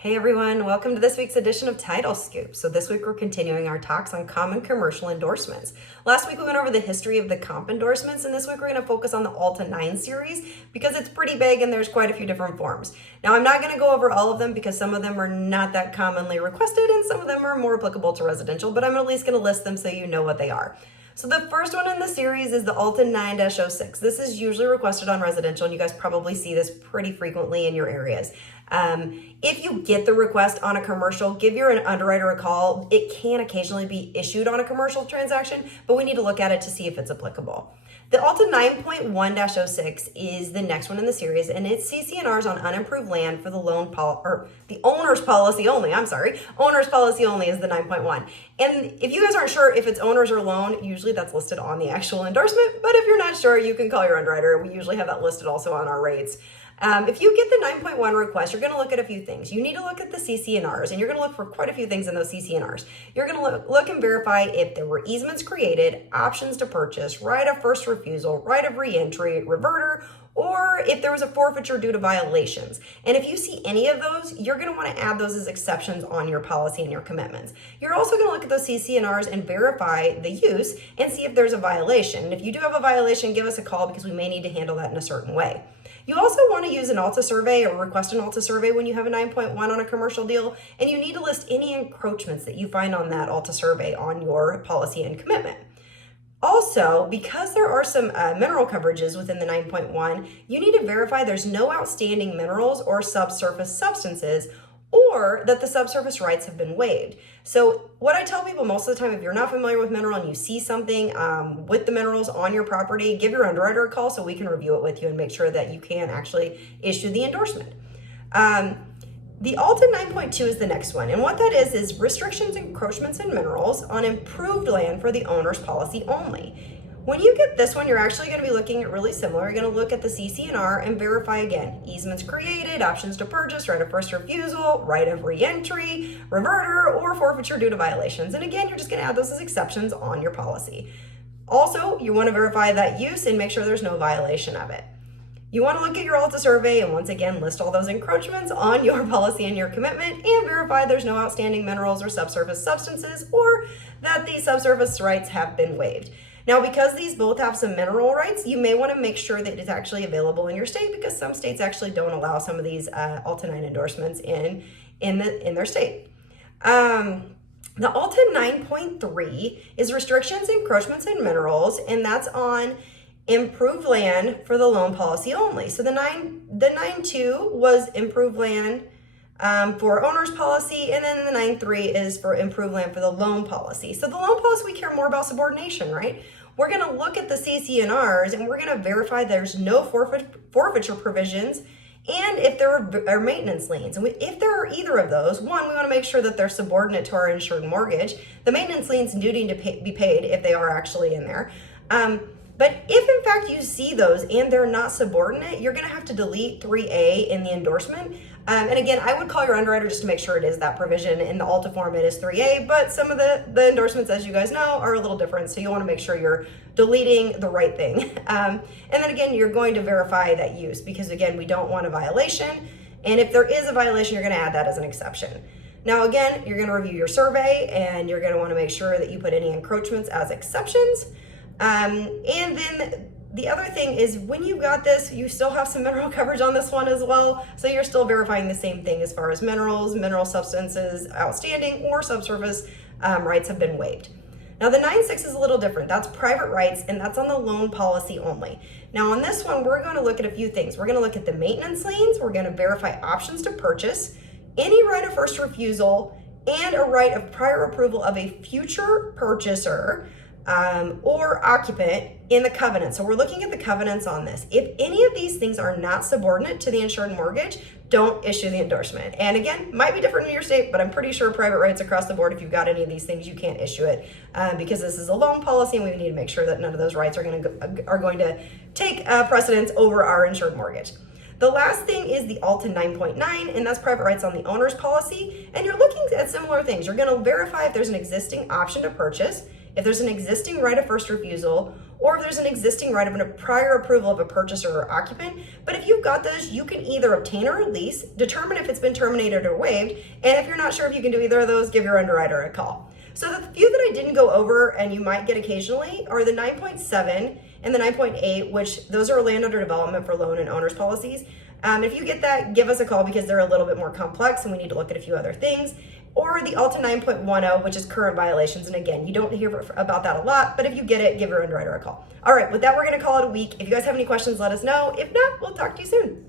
Hey everyone, welcome to this week's edition of Title Scoop. So this week we're continuing our talks on common commercial endorsements. Last week we went over the history of the comp endorsements, and this week we're going to focus on the ALTA 9 series because it's pretty big and there's quite a few different forms. Now I'm not going to go over all of them because some of them are not that commonly requested and some of them are more applicable to residential, but I'm at least going to list them so you know what they are. So the first one in the series is the ALTA 9-06. This is usually requested on residential, and you guys probably see this pretty frequently in your areas. If you get the request on a commercial, give your underwriter a call. It can occasionally be issued on a commercial transaction, but we need to look at it to see if it's applicable. The ALTA 9.1-06 is the next one in the series, and it's CC&Rs on unimproved land for the the owner's policy only. Owner's policy only is the 9.1. And if you guys aren't sure if it's owners or loan, usually that's listed on the actual endorsement. But if you're not sure, you can call your underwriter. We usually have that listed also on our rates. If you get the 9.1 request, you're going to look at a few things. You need to look at the CC&Rs, and you're going to look for quite a few things in those CC&Rs. You're going to look and verify if there were easements created, options to purchase, right of first refusal, right of reentry, reverter, or if there was a forfeiture due to violations. And if you see any of those, you're going to want to add those as exceptions on your policy and your commitments. You're also going to look at those CC&Rs and verify the use and see if there's a violation. And if you do have a violation, give us a call because we may need to handle that in a certain way. You also want to use an ALTA survey or request an ALTA survey when you have a 9.1 on a commercial deal, and you need to list any encroachments that you find on that ALTA survey on your policy and commitment. Also, because there are some mineral coverages within the 9.1, you need to verify there's no outstanding minerals or subsurface substances, or that the subsurface rights have been waived. So what I tell people most of the time, if you're not familiar with mineral and you see something with the minerals on your property, give your underwriter a call so we can review it with you and make sure that you can actually issue the endorsement. The ALTA 9.2 is the next one, and what that is restrictions, encroachments, and minerals on improved land for the owner's policy only. When you get this one, you're actually going to be looking at really similar. You're going to look at the CC&R and verify again, easements created, options to purchase, right of first refusal, right of reentry, reverter, or forfeiture due to violations. And again, you're just going to add those as exceptions on your policy. Also, you want to verify that use and make sure there's no violation of it. You want to look at your ALTA survey and once again list all those encroachments on your policy and your commitment and verify there's no outstanding minerals or subsurface substances or that the subsurface rights have been waived. Now, because these both have some mineral rights, you may want to make sure that it's actually available in your state because some states actually don't allow some of these ALTA 9 endorsements in their state. The ALTA 9.3 is restrictions, encroachments, and minerals, and that's on improved land for the loan policy only. So the 9.2 was improved land for owner's policy, and then the 9.3 is for improved land for the loan policy. So the loan policy, we care more about subordination, right? We're going to look at the CC&Rs and we're going to verify there's no forfeiture provisions and if there are maintenance liens. And if there are either of those, one, we want to make sure that they're subordinate to our insured mortgage. The maintenance liens do need to be paid if they are actually in there. But if in fact you see those and they're not subordinate, you're going to have to delete 3A in the endorsement. And again, I would call your underwriter just to make sure it is that provision. In the ALTA form, it is 3A, but some of the endorsements, as you guys know, are a little different. So you want to make sure you're deleting the right thing. And then again, you're going to verify that use because again, we don't want a violation. And if there is a violation, you're going to add that as an exception. Now, again, you're going to review your survey and you're going to want to make sure that you put any encroachments as exceptions. And then the other thing is when you got this, you still have some mineral coverage on this one as well. So you're still verifying the same thing as far as minerals, mineral substances outstanding, or subsurface rights have been waived. Now the 9.6 is a little different. That's private rights and that's on the loan policy only. Now on this one, we're going to look at a few things. We're going to look at the maintenance liens. We're going to verify options to purchase, any right of first refusal, and a right of prior approval of a future purchaser or occupant in the covenant. So we're looking at the covenants on this. If any of these things are not subordinate to the insured mortgage, don't issue the endorsement. And again, might be different in your state, but I'm pretty sure private rights across the board, if you've got any of these things, you can't issue it because this is a loan policy and we need to make sure that none of those rights are going to take precedence over our insured mortgage. The last thing is the ALTA 9.9, and that's private rights on the owner's policy. And you're looking at similar things. You're going to verify if there's an existing option to purchase, if there's an existing right of first refusal, or if there's an existing right of a prior approval of a purchaser or occupant. But if you've got those, you can either obtain a release, determine if it's been terminated or waived, and if you're not sure if you can do either of those, give your underwriter a call. So the few that I didn't go over and you might get occasionally are the 9.7 and the 9.8, which those are land under development for loan and owners policies. If you get that, give us a call because they're a little bit more complex and we need to look at a few other things. Or the ALTA 9.10, which is current violations. And again, you don't hear about that a lot, but if you get it, give your underwriter a call. All right, with that, we're going to call it a week. If you guys have any questions, let us know. If not, we'll talk to you soon.